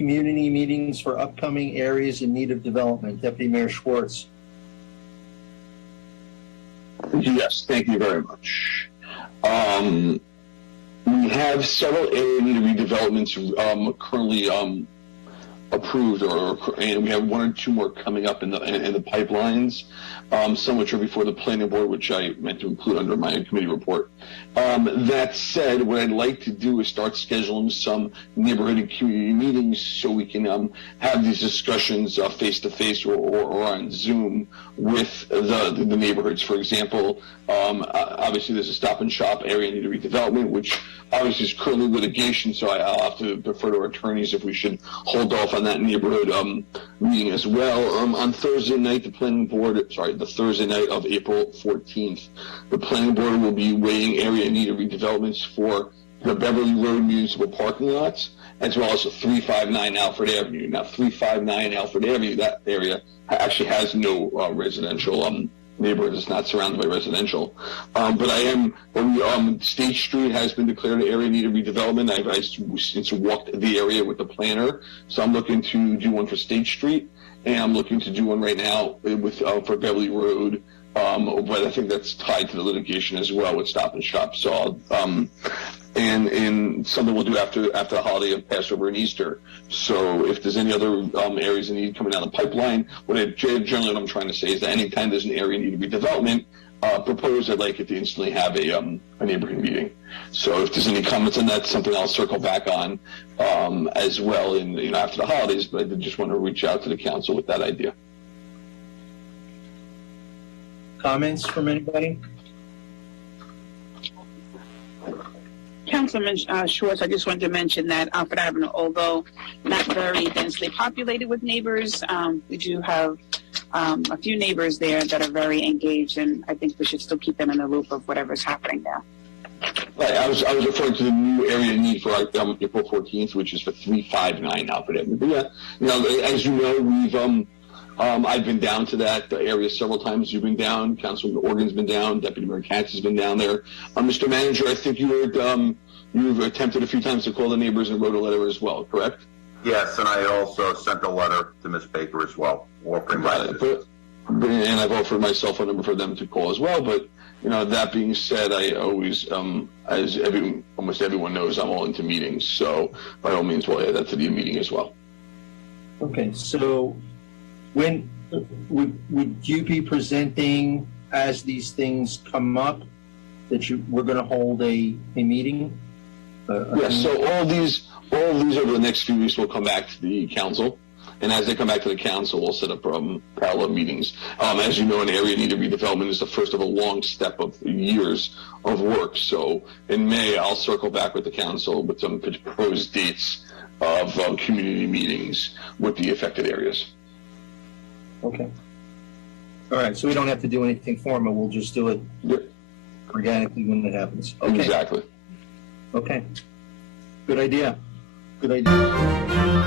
community meetings for upcoming areas in need of development. Deputy Mayor Schwartz. Yes, thank you very much. We have several area need of redevelopments currently approved, and we have one or two more coming up in the pipelines. Some which are before the planning board, which I meant to include under my committee report. That said, what I'd like to do is start scheduling some neighborhood and community meetings so we can have these discussions face to face or on Zoom with the neighborhoods. For example, obviously there's a Stop and Shop area need of redevelopment, which obviously is currently litigation, so I'll have to defer to our attorneys if we should hold off on that neighborhood meeting as well. On Thursday night, the Thursday night of April 14th, the planning board will be weighing area need of redevelopments for the Beverly Road municipal parking lots, as well as 359 Alfred Avenue. Now, 359 Alfred Avenue, that area actually has no residential neighborhood. It's not surrounded by residential. But State Street has been declared an area need of redevelopment. I've since walked the area with the planner, so I'm looking to do one for State Street, and I'm looking to do one right now with for Beverly Road. But I think that's tied to the litigation as well with Stop and Shop. So, and something we'll do after the holiday of Passover and Easter. So, if there's any other areas in need coming down the pipeline, generally what I'm trying to say is that anytime there's an area in need of redevelopment proposed, I'd like it to instantly have a neighborhood meeting. So, if there's any comments on that, something I'll circle back on as well after the holidays. But I did just want to reach out to the council with that idea. Comments from anybody? Councilman Schwartz, I just wanted to mention that Alfred Avenue, although not very densely populated with neighbors, we do have a few neighbors there that are very engaged, and I think we should still keep them in the loop of whatever's happening there. Right, I was referring to the new area need for April 14th, which is for 359 Alfred Avenue. But yeah, as you know, we've I've been down to that area several times. You've been down. Councilman Organ's been down. Deputy Mayor Katz has been down there. Mr. Manager, I think you've attempted a few times to call the neighbors and wrote a letter as well, correct? Yes, and I also sent a letter to Ms. Baker as well. And I've offered my cell phone number for them to call as well. But that being said, I always, almost everyone knows, I'm all into meetings. So by all means, we'll add that to the meeting as well. Okay, so. When would you be presenting as these things come up that we're going to hold a meeting? Yes. So all these over the next few weeks will come back to the council, and as they come back to the council, we'll set up parallel meetings. As you know, an area need of redevelopment is the first of a long step of years of work. So in May, I'll circle back with the council with some proposed dates of community meetings with the affected areas. Okay. All right. So we don't have to do anything formal. We'll just do it organically when it happens. Okay. Exactly. Okay. Good idea. Good idea.